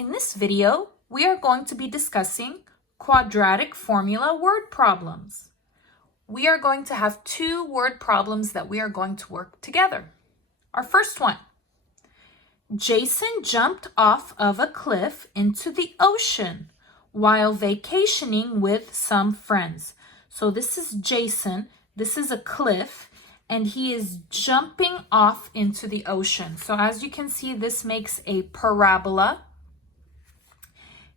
In this video, we are going to be discussing quadratic formula word problems. We are going to have two word problems that we are going to work together. Our first one, Jason jumped off of a cliff into the ocean while vacationing with some friends. So this is Jason, this is a cliff, and he is jumping off into the ocean. So as you can see, this makes a parabola.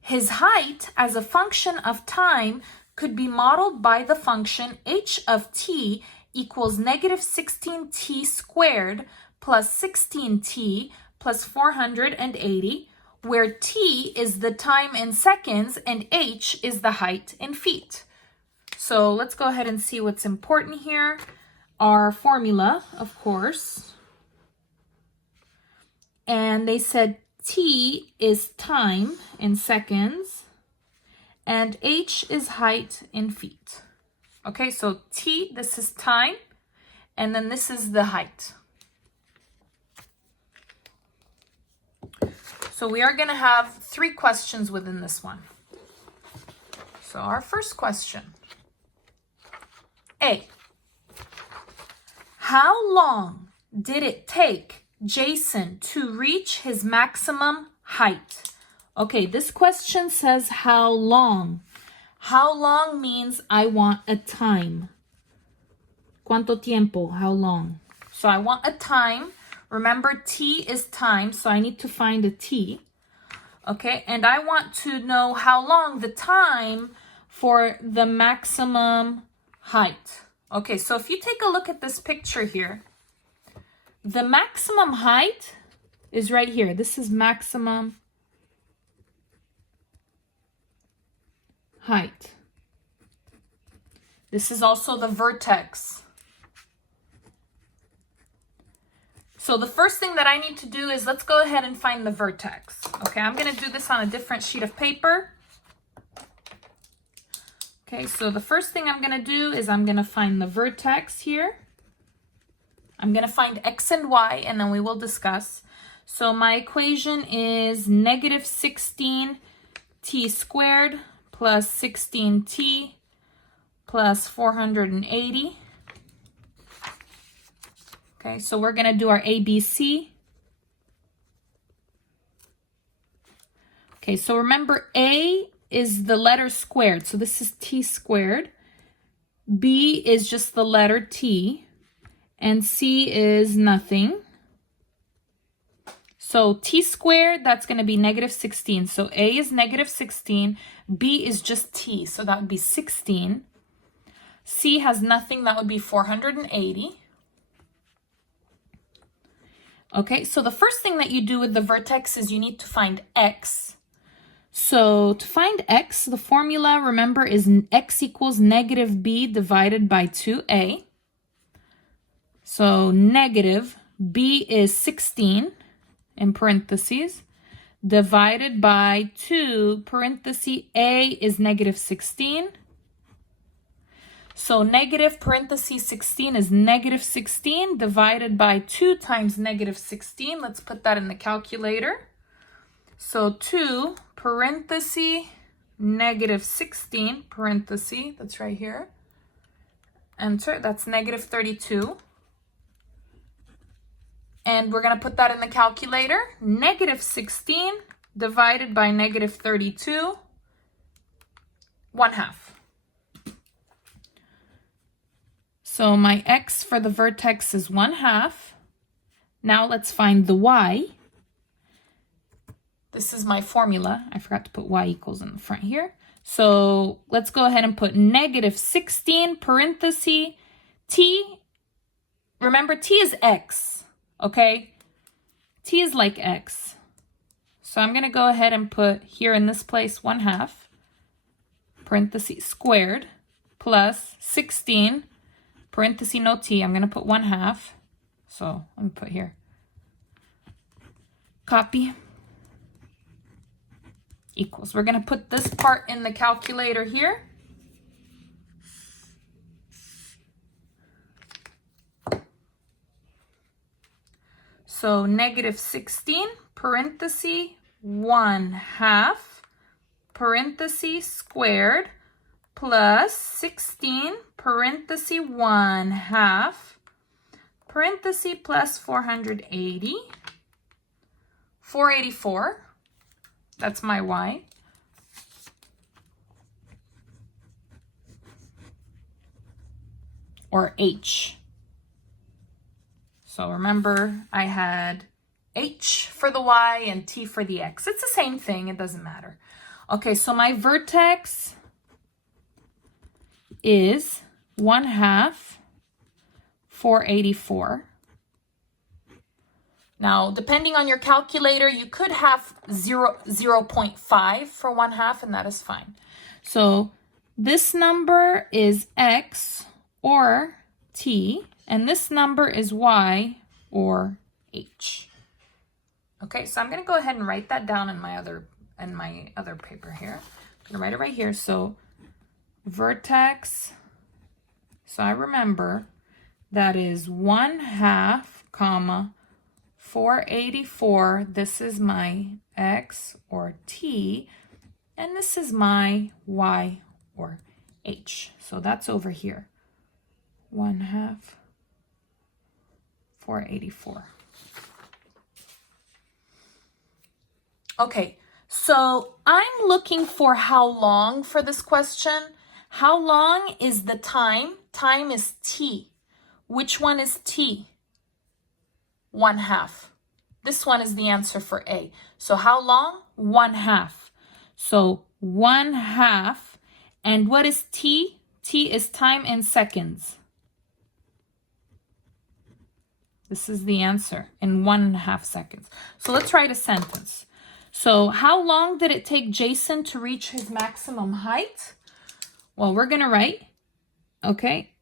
His height as a function of time could be modeled by the function h of t equals negative 16t squared plus 16t plus 480, where t is the time in seconds and h is the height in feet. So let's go ahead and see what's important here. Our formula, of course. And they said t is time in seconds and h is height in feet. Okay, so t, this is time, and then this is the height. So we are going to have three questions within this one. So our first question. A. How long did it take Jason to reach his maximum height? Okay, this question says how long. How long means I want a time. ¿Cuánto tiempo? How long? So I want a time. Remember, t is time, so I need to find a t. Okay, and I want to know how long, the time for the maximum height. Okay, so if you take a look at this picture here, the maximum height is right here. This is maximum height. This is also the vertex. So the first thing that I need to do is let's go ahead and find the vertex. Okay, I'm going to do this on a different sheet of paper. Okay, so the first thing I'm going to do is I'm going to find the vertex here. I'm going to find x and y, and then we will discuss. So my equation is negative 16t squared plus 16t plus 480. Okay, so we're going to do our ABC. Okay, so remember A is the letter squared. So this is t squared. B is just the letter t. And c is nothing. So t squared, that's going to be negative 16. So A is negative 16. B is just t. So that would be 16. C has nothing. That would be 480. Okay, so the first thing that you do with the vertex is you need to find x. So to find x, the formula, remember, is x equals negative b divided by 2a. So negative b is 16 in parentheses divided by 2 parenthesis a is negative 16. So negative parenthesis 16 is negative 16 divided by 2 times negative 16. Let's put that in the calculator. So 2 parenthesis negative 16 parenthesis, that's right here. Enter, that's negative 32. And we're going to put that in the calculator. Negative 16 divided by negative 32, 1/2. So my x for the vertex is 1/2. Now let's find the y. This is my formula. I forgot to put y equals in the front here. So let's go ahead and put negative 16 parenthesis t. Remember, t is x. Okay, t is like x. So I'm going to go ahead and put here in this place 1/2 parenthesis squared plus 16 parenthesis no t. I'm going to put 1/2. So let me put here. Copy. Equals. We're going to put this part in the calculator here. So negative 16 parenthesis 1/2 parenthesis squared plus 16 parenthesis 1/2 parenthesis plus 480. 484. That's my y. Or h. So remember, I had h for the y and t for the x. It's the same thing. It doesn't matter. Okay, so my vertex is 1/2 484. Now, depending on your calculator, you could have 0.5 for 1/2, and that is fine. So this number is x or t, and this number is y or h. Okay, so I'm going to go ahead and write that down in my other paper here. I'm going to write it right here. So vertex, so I remember that is 1/2 comma 484. This is my x or t, and this is my y or h. So that's over here. 1/2 484. Okay, so I'm looking for how long for this question. How long is the time? Time is t. Which one is t? 1/2. This one is the answer for A. So how long? 1/2. So 1/2. And what is t? T is time in seconds. This is the answer in 1.5 seconds. So let's write a sentence. So how long did it take Jason to reach his maximum height? Well, we're going to write, okay,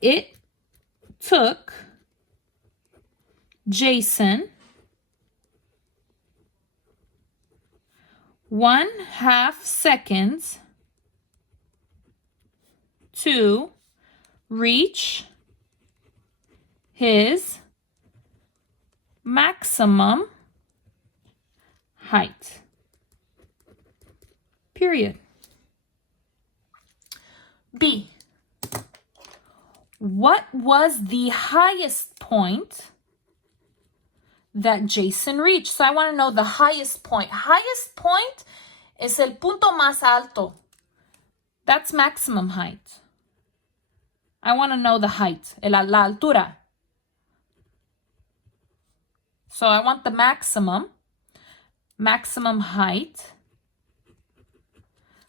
it took Jason 1/2 seconds to reach his maximum height. Period. B. What was the highest point that Jason reached? So I want to know the highest point. Highest point es el punto más alto. That's maximum height. I want to know the height, la altura. So I want the maximum height.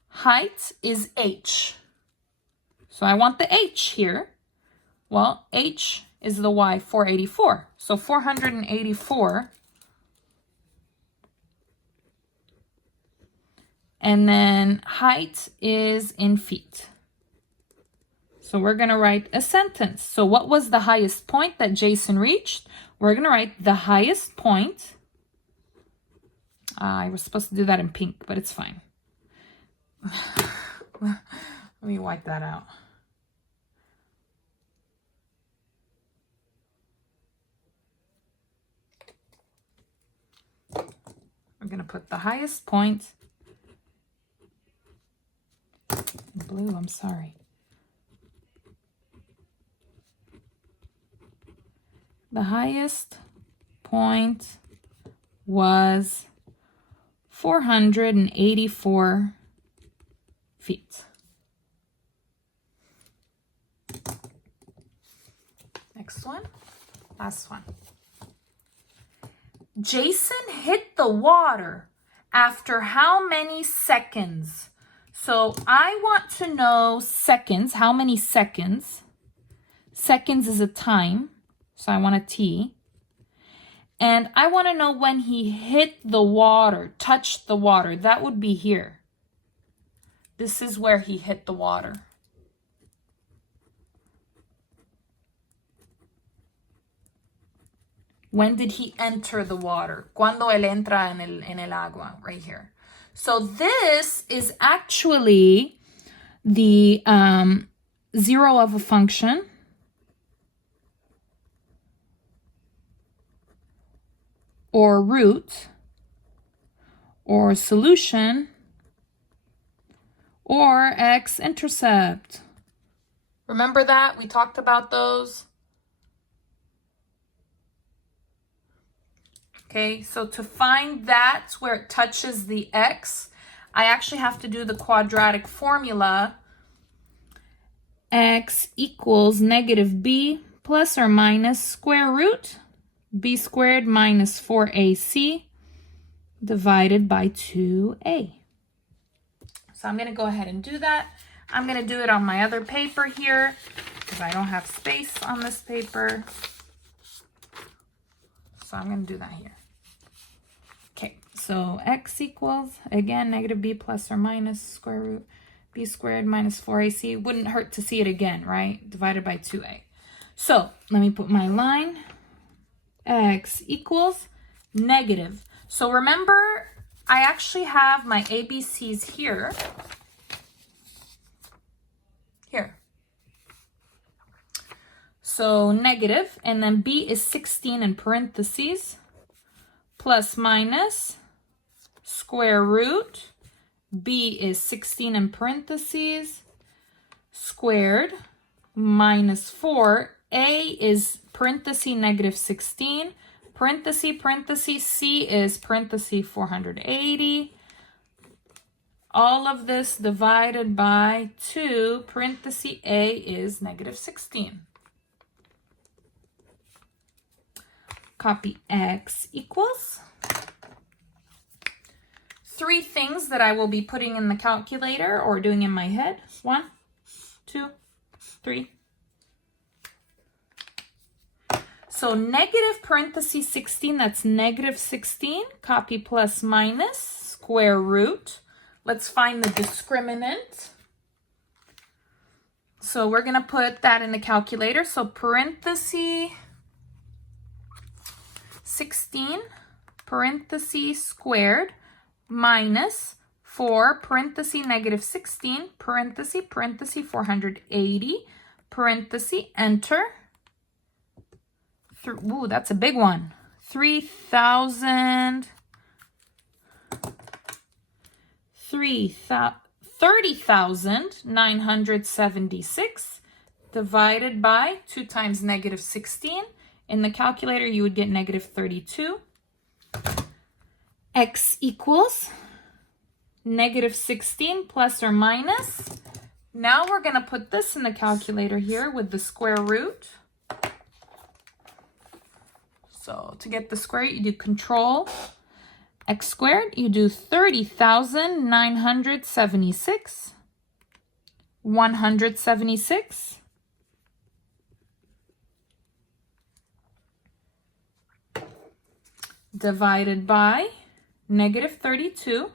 Height is h. So I want the h here. Well, h is the y, 484. So 484. And then height is in feet. So we're going to write a sentence. So what was the highest point that Jason reached? We're going to write the highest point. I was supposed to do that in pink, but it's fine. Let me wipe that out. We're going to put the highest point in blue, I'm sorry. The highest point was 484 feet. Next one, last one. Jason hit the water after how many seconds? So I want to know seconds, how many seconds? Seconds is a time, so I want a t. And I want to know when he hit the water, touched the water. That would be here. This is where he hit the water. When did he enter the water? Cuando él entra en el agua, right here. So this is actually the zero of a function. Or root, or solution, or x-intercept. Remember that? We talked about those. Okay, so to find that where it touches the x, I actually have to do the quadratic formula. X equals negative b plus or minus square root b squared minus 4ac divided by 2a. So I'm going to go ahead and do that. I'm going to do it on my other paper here because I don't have space on this paper. So I'm going to do that here. Okay, so x equals, again, negative b plus or minus square root b squared minus 4ac. Wouldn't hurt to see it again, right? Divided by 2a. So let me put my line. X equals negative. So remember, I actually have my ABCs here. Here. So negative, and then b is 16 in parentheses, plus minus square root. B is 16 in parentheses, squared, minus 4. A is parenthesis negative 16, parenthesis, C is parenthesis 480. All of this divided by 2, parenthesis A is negative 16. Copy X equals. 3 things that I will be putting in the calculator or doing in my head. 1, 2, 3. So negative parenthesis 16, that's negative 16. Copy plus minus square root. Let's find the discriminant. So we're going to put that in the calculator. So parenthesis 16, parenthesis squared, minus 4, parenthesis negative 16, parenthesis 480, parenthesis, enter. Ooh, that's a big one. 30,976 divided by 2 times negative 16. In the calculator, you would get negative 32. X equals negative 16 plus or minus. Now we're going to put this in the calculator here with the square root. So to get the square root, you do control x squared. You do 30,976. 176. Divided by negative 32.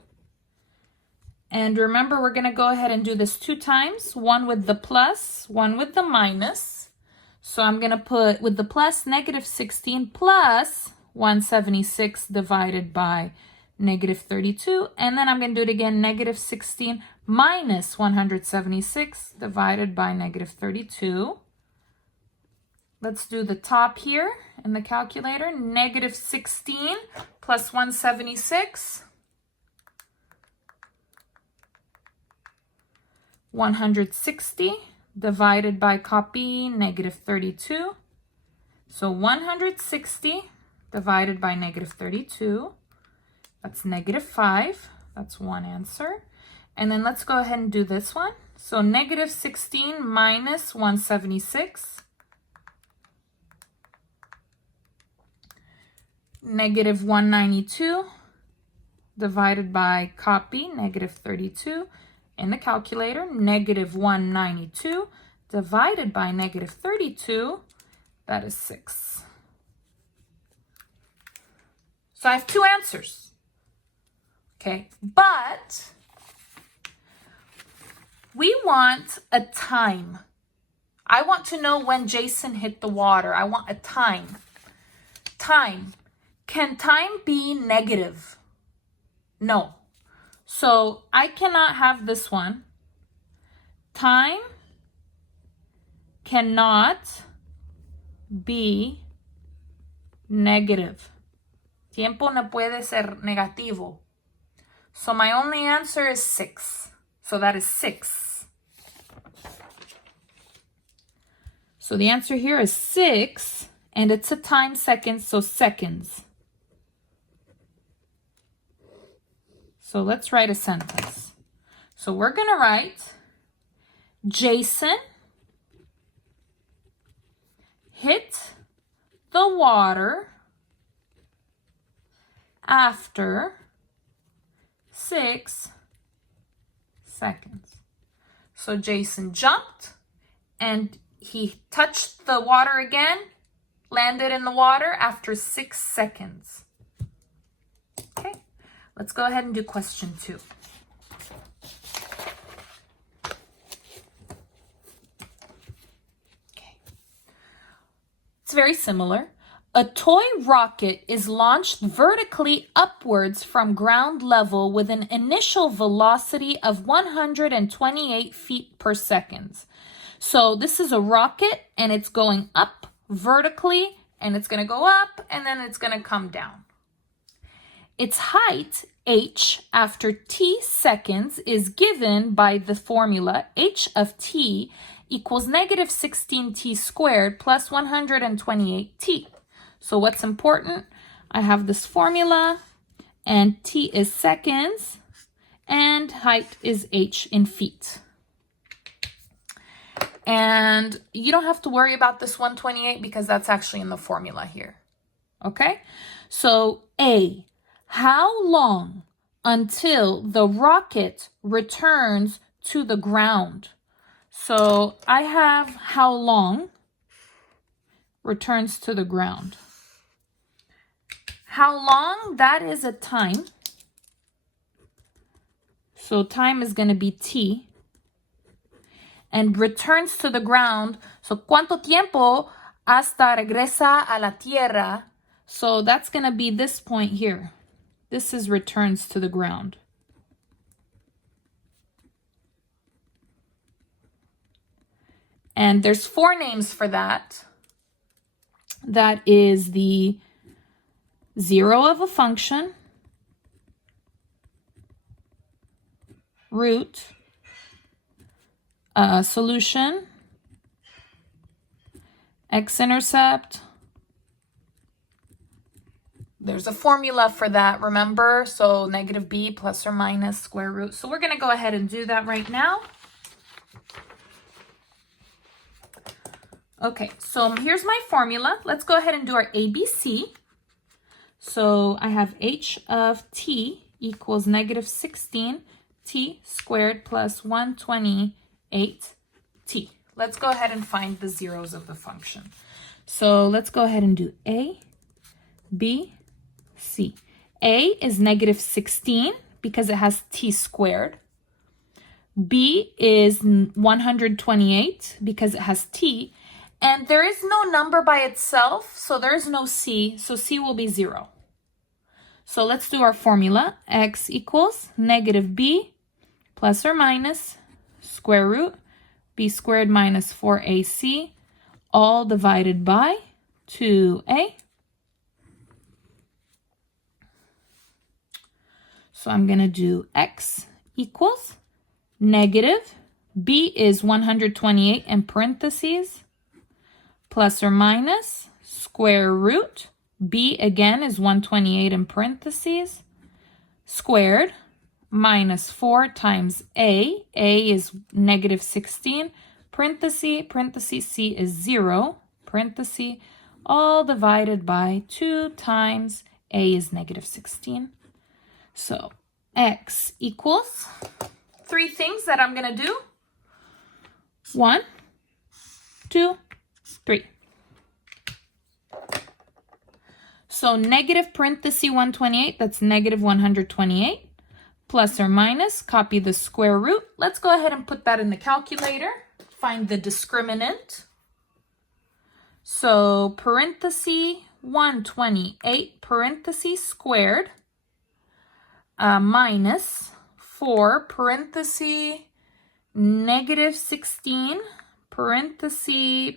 And remember, we're going to go ahead and do this 2 times. One with the plus, one with the minus. So I'm going to put with the plus negative 16 plus 176 divided by negative 32. And then I'm going to do it again, negative 16 minus 176 divided by negative 32. Let's do the top here in the calculator. Negative 16 plus 176. 160 divided by copy negative 32. So 160 divided by negative 32. That's negative 5. That's one answer. And then let's go ahead and do this one. So negative 16 minus 176. Negative 192 divided by copy negative 32 in the calculator. Negative 192 divided by negative 32, that is 6. So I have 2 answers. Okay, but we want a time. I want to know when Jason hit the water. I want a time. Time. Can time be negative? No. So I cannot have this one. Time cannot be negative. Tiempo no puede ser negativo. So my only answer is 6. So that is 6. So the answer here is 6, and it's a time seconds, so seconds. So let's write a sentence. So we're going to write, Jason hit the water after 6 seconds. So Jason jumped and he touched the water again, landed in the water after 6 seconds. Okay, let's go ahead and do question 2. Okay, it's very similar. A toy rocket is launched vertically upwards from ground level with an initial velocity of 128 feet per second. So this is a rocket and it's going up vertically and it's going to go up and then it's going to come down. Its height, h, after t seconds is given by the formula h of t equals negative 16t squared plus 128t. So what's important? I have this formula, and t is seconds, and height is h in feet. And you don't have to worry about this 128 because that's actually in the formula here. Okay? So A, how long until the rocket returns to the ground? So I have how long returns to the ground. How long, that is a time. So time is going to be t. And returns to the ground. So ¿cuánto tiempo hasta regresa a la tierra? So that's going to be this point here. This is returns to the ground. And there's 4 names for that. That is the zero of a function, root, solution, x-intercept. There's a formula for that, remember? So negative b plus or minus square root. So we're going to go ahead and do that right now. Okay, so here's my formula. Let's go ahead and do our ABC. So I have h of t equals negative 16t squared plus 128t. Let's go ahead and find the zeros of the function. So let's go ahead and do A, B, C. A is negative 16 because it has t squared. B is 128 because it has t. And there is no number by itself, so there's no c, so c will be 0. So let's do our formula. X equals negative b plus or minus square root b squared minus 4ac, all divided by 2a. So I'm going to do x equals negative, b is 128 in parentheses, plus or minus square root, b again is 128 in parentheses, squared, minus 4 times a is negative 16, parentheses, c is 0, parentheses, all divided by 2 times a is negative 16. So x equals 3 things that I'm going to do. 1, 2, 3. So negative parenthesis 128, that's negative 128. Plus or minus, copy the square root. Let's go ahead and put that in the calculator. Find the discriminant. So parenthesis 128, parenthesis squared, minus 4, parenthesis negative 16, parenthesis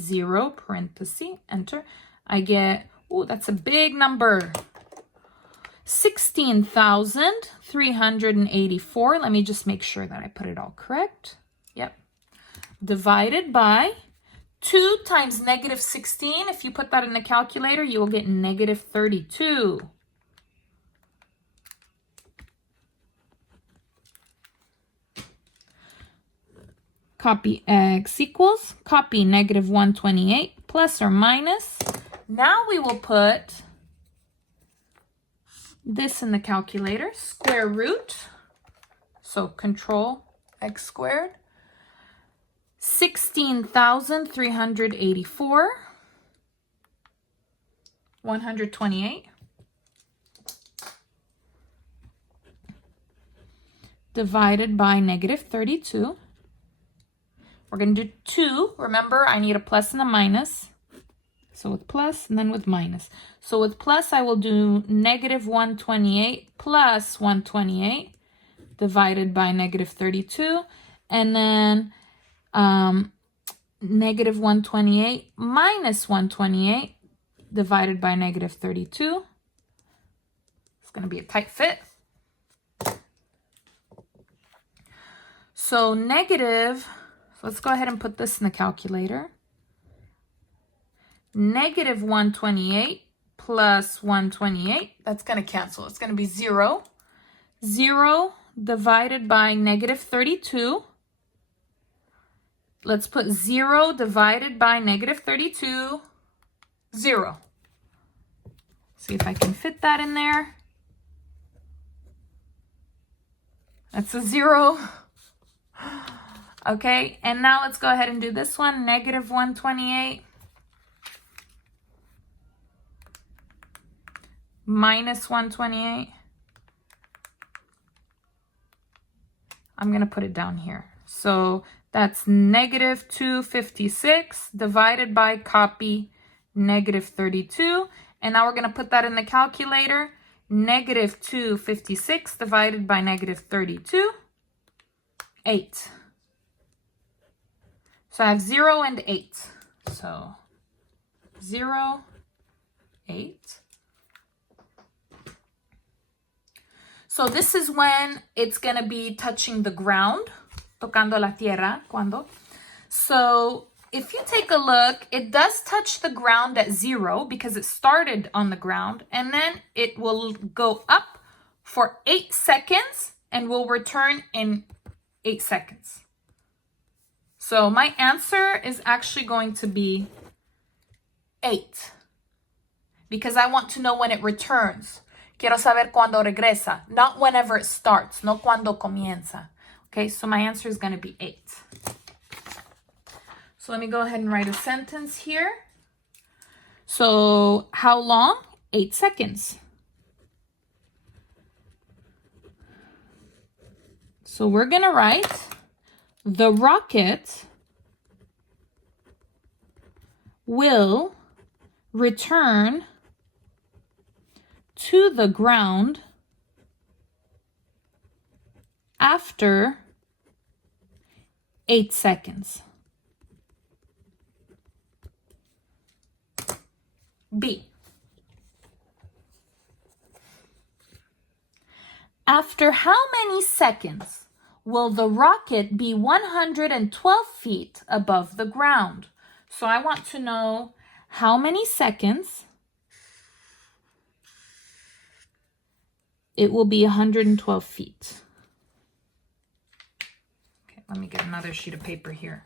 0, parenthesis, enter. I get, ooh, that's a big number. 16,384. Let me just make sure that I put it all correct. Yep. Divided by 2 times negative 16. If you put that in the calculator, you will get negative 32. Copy x equals, copy negative 128 plus or minus. Now we will put this in the calculator, square root, so control x squared, 16,384, 128, divided by negative 32. We're going to do 2. Remember, I need a plus and a minus. So with plus and then with minus. So with plus, I will do negative 128 plus 128 divided by negative 32. And then negative 128 minus 128 divided by negative 32. It's going to be a tight fit. So negative, let's go ahead and put this in the calculator. Negative 128 plus 128, that's going to cancel. It's going to be 0. 0 divided by negative 32. Let's put 0 divided by negative 32, 0. See if I can fit that in there. That's a 0. Okay, and now let's go ahead and do this one. Negative 128 minus 128. I'm going to put it down here. So that's negative 256 divided by copy negative 32. And now we're going to put that in the calculator. Negative 256 divided by negative 32, 8. So I have 0 and 8. So 0, 8. So this is when it's going to be touching the ground. Tocando la tierra. Cuando. So if you take a look, it does touch the ground at 0 because it started on the ground. And then it will go up for 8 seconds and will return in 8 seconds. So my answer is actually going to be 8 because I want to know when it returns. Quiero saber cuando regresa, not whenever it starts, no cuando comienza. Okay, so my answer is going to be 8. So let me go ahead and write a sentence here. So how long? 8 seconds. So we're going to write the rocket will return to the ground after 8 seconds. B. After how many seconds will the rocket be 112 feet above the ground? So I want to know how many seconds it will be 112 feet. Okay, let me get another sheet of paper here.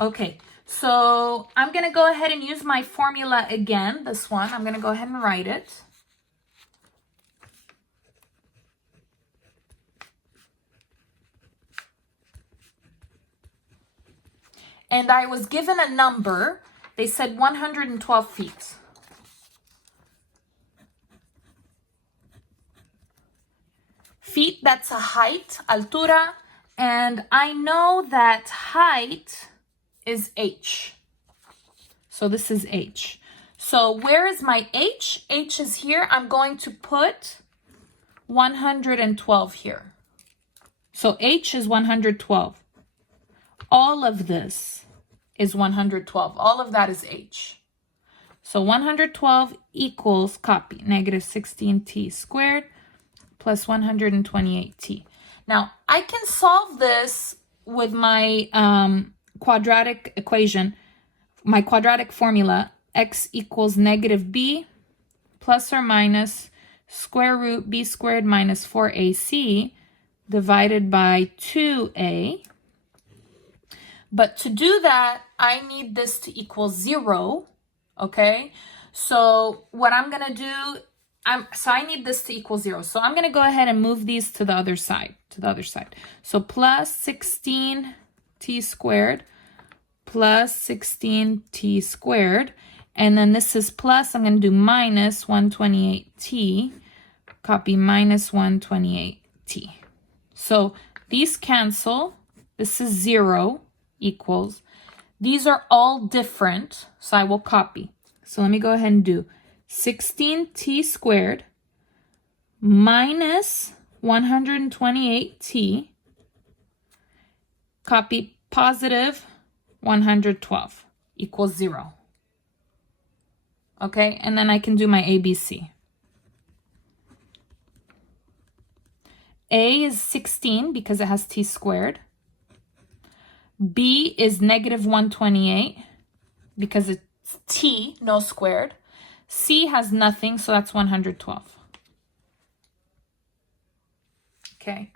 Okay, so I'm going to go ahead and use my formula again, this one. I'm going to go ahead and write it. And I was given a number. They said 112 feet. Feet, that's a height, altura. And I know that height is h. So this is h. So where is my h? H is here. I'm going to put 112 here. So h is 112. All of this is 112. All of that is h. So 112 equals, copy, negative 16t squared plus 128t. Now, I can solve this with my quadratic equation, my quadratic formula, x equals negative b plus or minus square root b squared minus 4ac divided by 2a. But to do that, I need this to equal 0, okay? So what I'm going to do, I need this to equal 0. So I'm going to go ahead and move these to the other side, So plus 16t squared plus 16t squared. And then this is plus, I'm going to do minus 128t, copy minus 128t. So these cancel. This is 0 equals. These are all different, so I will copy. So let me go ahead and do 16t squared minus 128t, copy positive 112 equals 0. Okay, and then I can do my ABC. A is 16 because it has t squared. B is negative 128 because it's t, no squared. C has nothing, so that's 112. Okay,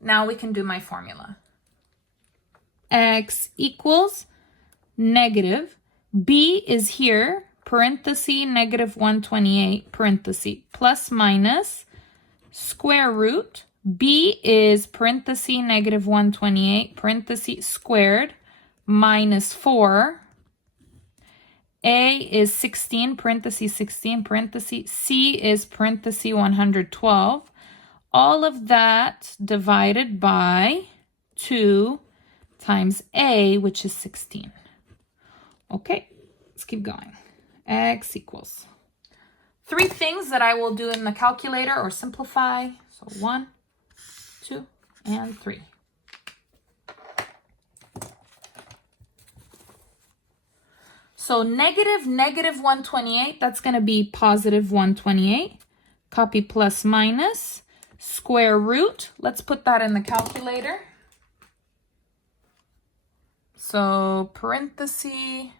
now we can do my formula. X equals negative. B is here, parenthesis, negative 128, parenthesis, plus minus, square root. B is parenthesis, negative 128, parenthesis, squared, minus 4. A is 16, parenthesis, 16, parenthesis. C is parenthesis, 112. All of that divided by 2 times A, which is 16. Okay, let's keep going. X equals 3 things that I will do in the calculator or simplify. So 1, 2, and 3. So negative 128, that's going to be positive 128. Copy plus minus, square root. Let's put that in the calculator. So parenthesis,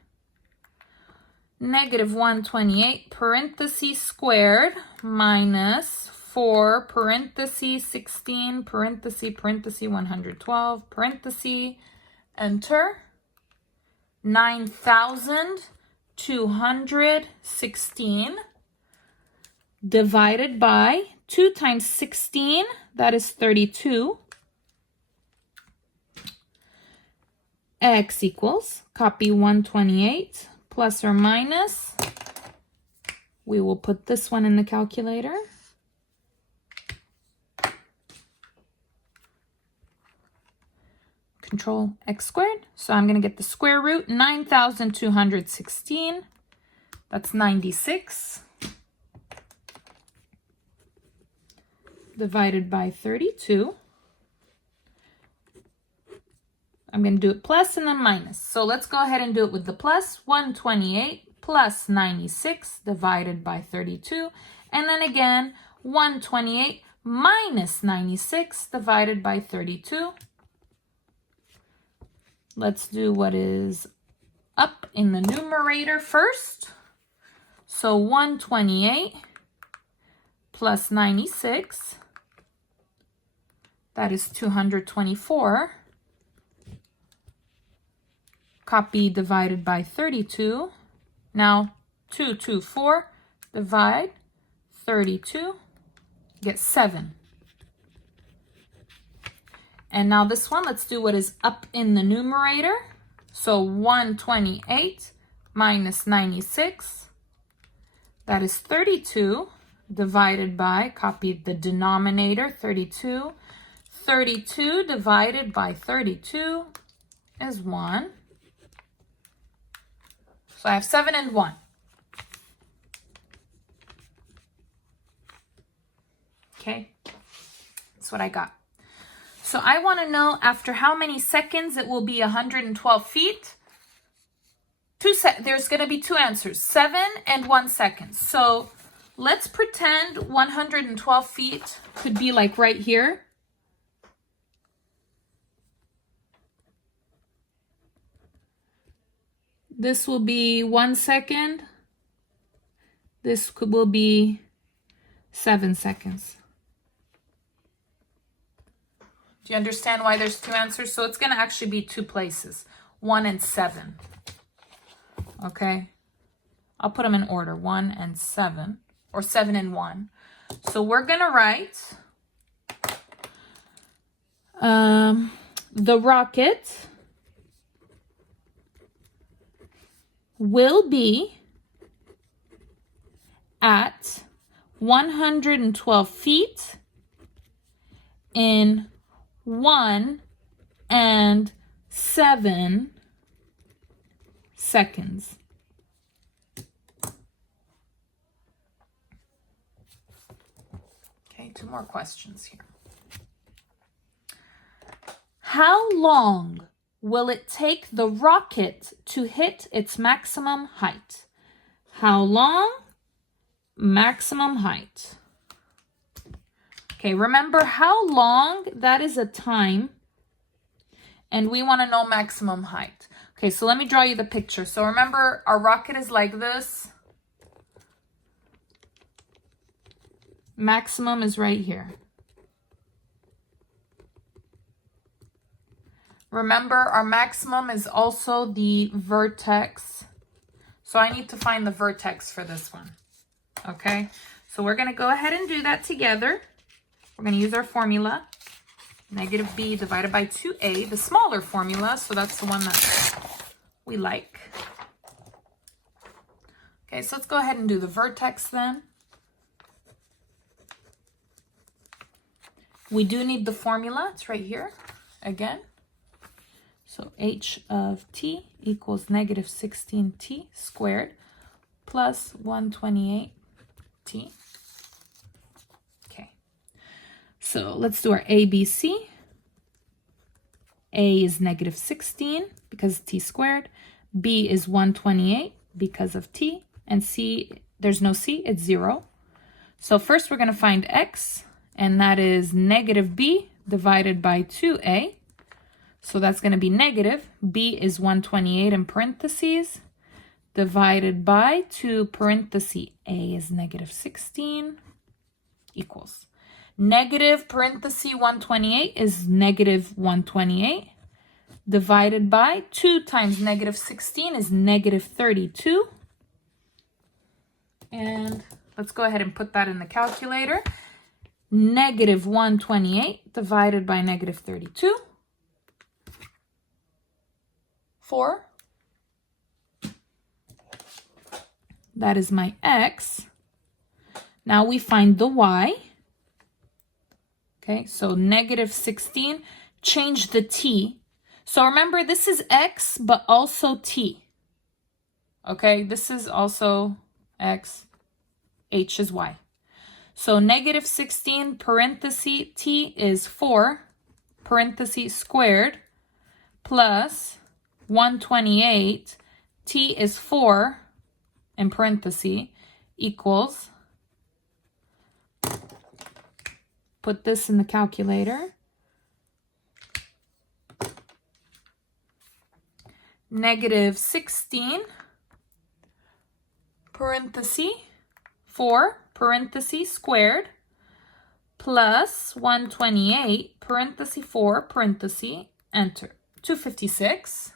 negative 128, parenthesis squared, minus 4, parenthesis 16, parenthesis, 112, parenthesis, enter, 9,216 divided by 2 times 16, that is 32. X equals, copy 128, plus or minus. We will put this one in the calculator. Control X squared. So I'm going to get the square root, 9,216. That's 96. Divided by 32. I'm going to do it plus and then minus. So let's go ahead and do it with the plus. 128 plus 96 divided by 32. And then again, 128 minus 96 divided by 32. Let's do what is up in the numerator first. So 128 plus 96, that is 224. Copy divided by 32. Now 224 divide 32, get 7. And now this one, let's do what is up in the numerator. So 128 minus 96, that is 32, divided by, copy the denominator, 32. 32 divided by 32 is 1. So I have 7 and 1. Okay, that's what I got. So I want to know after how many seconds it will be 112 feet. There's going to be two answers, 7 and 1 second. So let's pretend 112 feet could be like right here. This will be 1 second. This will be 7 seconds. Do you understand why there's two answers? So it's going to actually be two places, 1 and 7. Okay, I'll put them in order, 1 and 7, or 7 and 1. So we're going to write the rocket will be at 112 feet in 1 and 7 seconds. Okay, two more questions here. How long will it take the rocket to hit its maximum height? How long? Maximum height. Okay, remember how long, that is a time, and we want to know maximum height. Okay, so let me draw you the picture. So remember, our rocket is like this. Maximum is right here. Remember, our maximum is also the vertex. So I need to find the vertex for this one. Okay, so we're going to go ahead and do that together. We're going to use our formula. Negative b divided by 2a, the smaller formula, so that's the one that we like. Okay, so let's go ahead and do the vertex then. We do need the formula. It's right here again. So h of t equals negative 16t squared plus 128t. Okay, so let's do our a, b, c. A is negative 16 because t squared. B is 128 because of t. And c, there's no c, it's 0. So first we're going to find x, and that is negative b divided by 2a. So that's going to be negative. B is 128 in parentheses divided by 2 parentheses. A is negative 16 equals. Negative parenthesis 128 is negative 128 divided by 2 times negative 16 is negative 32. And let's go ahead and put that in the calculator. Negative 128 divided by negative 32. 4. That is my x. Now we find the y. Okay, so negative 16. Change the t. So remember, this is x, but also t. Okay, this is also x. H is y. So negative 16 parenthesis t is 4 parenthesis squared plus 128, t is 4 in parentheses, equals, put this in the calculator, negative 16, parenthesis, 4, parenthesis squared, plus 128, parenthesis 4, parenthesis, enter, 256.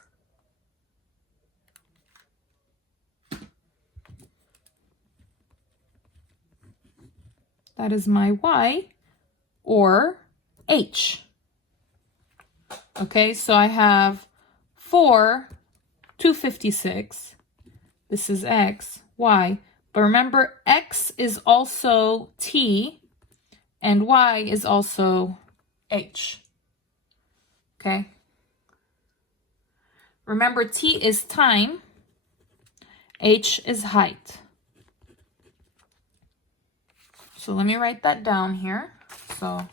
That is my y, or h. Okay, so I have 4, 256. This is x, y. But remember, x is also t, and y is also h. Okay? Remember, t is time, h is height. So let me write that down here. So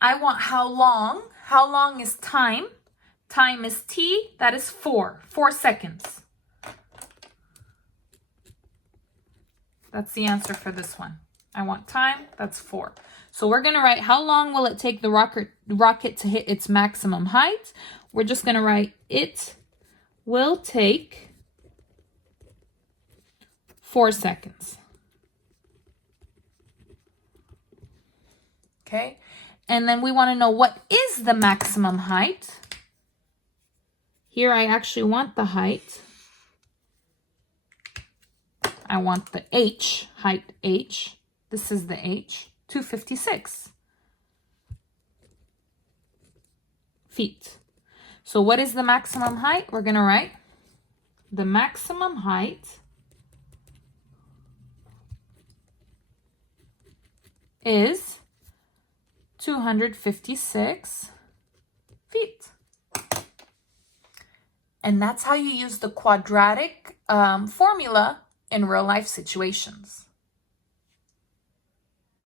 I want how long. How long is time? Time is t, that is 4 seconds. That's the answer for this one. I want time, that's 4. So we're going to write how long will it take the rocket to hit its maximum height? We're just going to write it will take 4 seconds. Okay, and then we want to know what is the maximum height. Here I actually want the height. I want the h, height h. This is the h, 256 feet. So what is the maximum height? We're going to write the maximum height is 256 feet. And that's how you use the quadratic formula in real life situations.